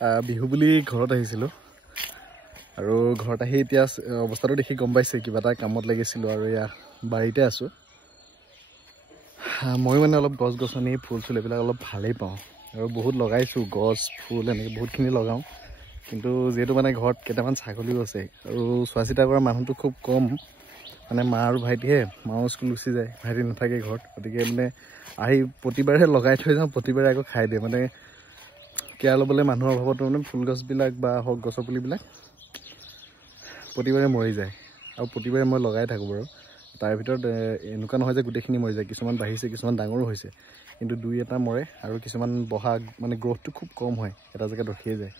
বিহু বুলি ঘৰত আহিছিলোঁ আৰু ঘৰত আহি এতিয়া অৱস্থাটো দেখি গম পাইছে কিবা এটা কামত লাগিছিলোঁ আৰু এয়া বাৰীতে আছোঁ। মই মানে অলপ গছ গছনি ফুল চুল এইবিলাক অলপ ভালেই পাওঁ আৰু বহুত লগাইছোঁ গছ ফুল এনেকৈ বহুতখিনি লগাওঁ। কিন্তু যিহেতু মানে ঘৰত কেইটামান ছাগলীও আছে আৰু চোৱা চিতা কৰা মানুহটো খুব কম, মানে মা আৰু ভাইটিহে, মাও স্কুল গুচি যায়, ভাইটি নাথাকে ঘৰত, গতিকে মানে আহি প্ৰতিবাৰে লগাই থৈ যাওঁ, প্ৰতিবাৰে আকৌ খাই দিয়ে। মানে কেয়াৰ ল'বলৈ মানুহৰ অভাৱত মানে ফুল গছবিলাক বা হওক গছৰ পুলিবিলাক প্ৰতিবাৰে মৰি যায় আৰু প্ৰতিবাৰে মই লগাই থাকোঁ বাৰু। তাৰ ভিতৰত এনেকুৱা নহয় যে গোটেইখিনি মৰি যায়, কিছুমান বাঢ়িছে কিছুমান ডাঙৰো হৈছে, কিন্তু দুই এটা মৰে আৰু কিছুমান বহা মানে গ্ৰ'থটো খুব কম হয়, এটা জেগাত ৰখিয়ে যায়।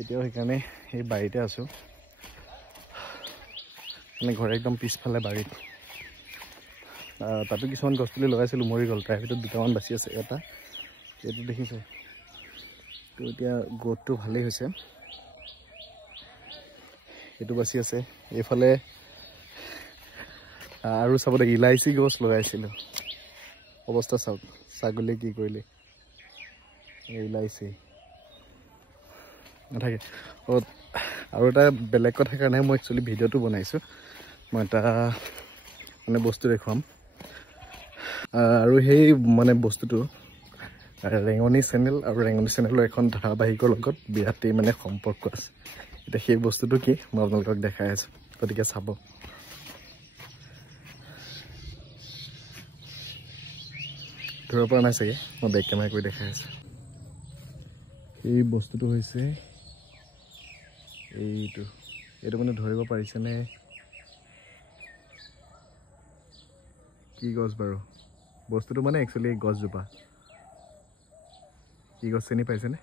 এতিয়াও সেইকাৰণে এই বাৰীতে আছোঁ, মানে ঘৰে একদম পিছফালে বাৰীত। তাতো কিছুমান গছ পুলি লগাইছিলোঁ মৰি গ'ল, তাৰ ভিতৰত দুটামান বাচি আছে। এটা এইটো দেখিছোঁ, তো এতিয়া গ্ৰ'থটো ভালেই হৈছে, এইটো বাচি আছে। এইফালে আৰু চাব দে ইলাইচি গছ লগাইছিলোঁ, অৱস্থা চাওক ছাগলীয়ে কি কৰিলে। ইলাইচি নাথাকে। আৰু এটা বেলেগ কথাৰ কাৰণে মই একচুৱেলি ভিডিঅ'টো বনাইছোঁ, মই এটা মানে বস্তু দেখুৱাম। আৰু সেই মানে বস্তুটো ৰেঙনি চেনেল আৰু ৰেঙনি চেনেলৰ এখন ধাৰাবাহিকৰ লগত বিৰাটেই মানে সম্পৰ্ক আছে। এতিয়া সেই বস্তুটো কি মই আপোনালোকক দেখাই আছোঁ, গতিকে চাব। ধৰিব পৰা নাই চাগে, মই বেক কেমেৰা কৰি দেখাই আছোঁ। এই বস্তুটো হৈছে এইটো মানে ধৰিব পাৰিছেনে কি গছ বাৰু? বস্তুটো মানে একচুৱেলি এই গছজোপা কি গছ চিনি পাইছেনে?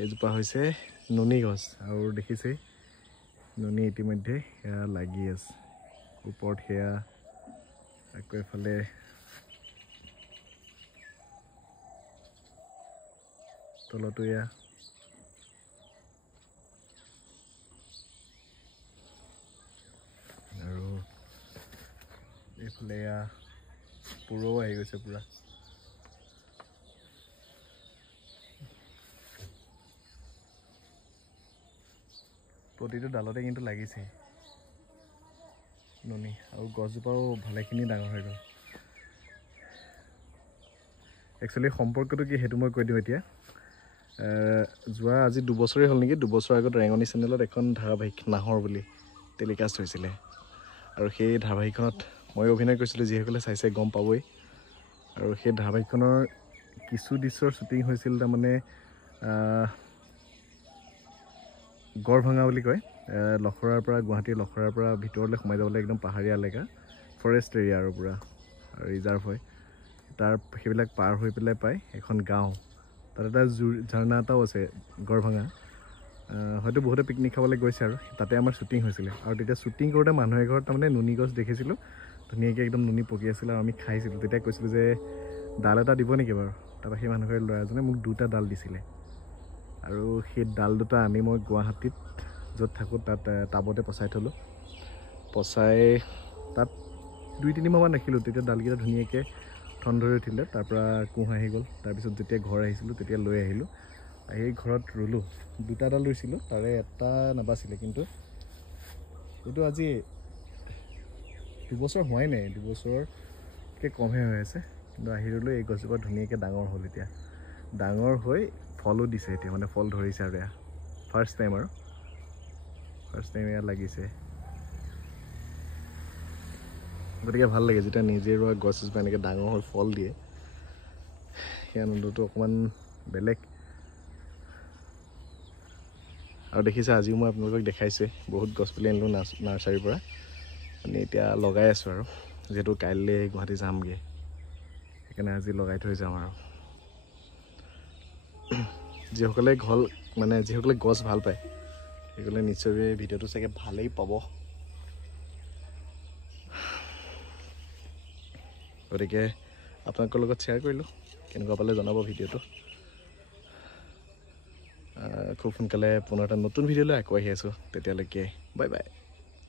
এইজোপা হৈছে নুনি গছ, আৰু দেখিছেই নুনি ইতিমধ্যে সেয়া লাগি আছে ওপৰত, সেয়া আকৌ এফালে তলতো এয়া। আৰু এইফালে এয়া পুৰও আহি গৈছে পুৰা। প্ৰতিটো ডালতে কিন্তু লাগিছে নুনি, আৰু গছজোপাও ভালেখিনি ডাঙৰ হৈ গ'ল। একচুৱেলি সম্পৰ্কটো কি সেইটো মই কৈ দিওঁ এতিয়া। যোৱা আজি 2 বছৰেই হ'ল নেকি, 2 বছৰ আগত ৰেঙনি চেনেলত এখন ধাৰাবাহিক নাহৰ বুলি টেলিকাষ্ট হৈছিলে, আৰু সেই ধাৰাবাহিকখনত মই অভিনয় কৰিছিলোঁ, যিসকলে চাইছে গম পাবই। আৰু সেই ধাৰাবাহিকখনৰ কিছু দৃশ্যৰ শ্বুটিং হৈছিল তাৰমানে গড়ভঙা বুলি কয়, লখৰাৰ পৰা, গুৱাহাটীৰ লখৰাৰ পৰা ভিতৰলৈ সোমাই যাবলৈ একদম পাহাৰীয়া এলেকা, ফৰেষ্ট এৰিয়া আৰু পূৰা ৰিজাৰ্ভ হয়। তাৰ সেইবিলাক পাৰ হৈ পেলাই পায় এখন গাঁও, তাত এটা ঝৰ্ণা এটাও আছে গড়ভঙা। হয়তো বহুতে পিকনিক খাবলৈ গৈছে, আৰু তাতে আমাৰ শ্বুটিং হৈছিলে। আৰু তেতিয়া শ্বুটিং কৰোঁতে মানুহ এঘৰত তাৰমানে নুনি গছ দেখিছিলোঁ, ধুনীয়াকৈ একদম নুনি পকি আছিলে, আৰু আমি খাইছিলোঁ। তেতিয়া কৈছিলোঁ যে ডাল এটা দিব নেকি বাৰু? তাৰপৰা সেই মানুহ ল'ৰা এজনে মোক 2টা ডাল দিছিলে, আৰু সেই ডাল দুটা আনি মই গুৱাহাটীত য'ত থাকোঁ তাত টাবতে পচাই থ'লোঁ। পচাই তাত 2-3 মাহমান ৰাখিলোঁ, তেতিয়া ডালকেইটা ধুনীয়াকৈ ঠন ধৰি উঠিলে, তাৰপৰা কোঁহ আহি গ'ল। তাৰপিছত যেতিয়া ঘৰ আহিছিলোঁ তেতিয়া লৈ আহিলোঁ, আহি ঘৰত ৰুলোঁ। 2টা ডাল ৰুইছিলোঁ, তাৰে এটা নাবাছিলে, কিন্তু এইটো আজি 2 বছৰ হোৱাই নাই, 2 বছৰতকৈ কমহে হৈ আছে, কিন্তু আহি ৰুলোঁ। এই গছজোপা ধুনীয়াকৈ ডাঙৰ হ'ল, এতিয়া ডাঙৰ হৈ ফলো দিছে, এতিয়া মানে ফল ধৰিছে। আৰু এয়া ফাৰ্ষ্ট টাইম ইয়াত লাগিছে, গতিকে ভাল লাগে যেতিয়া নিজে ৰোৱা গছ এজোপা এনেকৈ ডাঙৰ হৈ ফল দিয়ে, সেই আনন্দটো অকণমান বেলেগ। আৰু দেখিছে আজিও মই আপোনালোকক দেখাইছোঁ, বহুত গছপুলি আনিলোঁ নাৰ্চাৰীৰ পৰা, মানে এতিয়া লগাই আছোঁ। আৰু যিহেতু কাইলৈ গুৱাহাটী যামগৈ, সেইকাৰণে আজি লগাই থৈ যাম। আৰু যিসকলে গছ ভাল পায়, সেইসকলে নিশ্চয় ভিডিঅ'টো চাগে ভালেই পাব। গতিকে আপোনালোকৰ লগত শ্বেয়াৰ কৰিলোঁ, কেনেকুৱা পালে জনাব ভিডিঅ'টো। খুব সোনকালে পুনৰ এটা নতুন ভিডিঅ'লৈ আকৌ আহি আছোঁ, তেতিয়ালৈকে বাই বাই।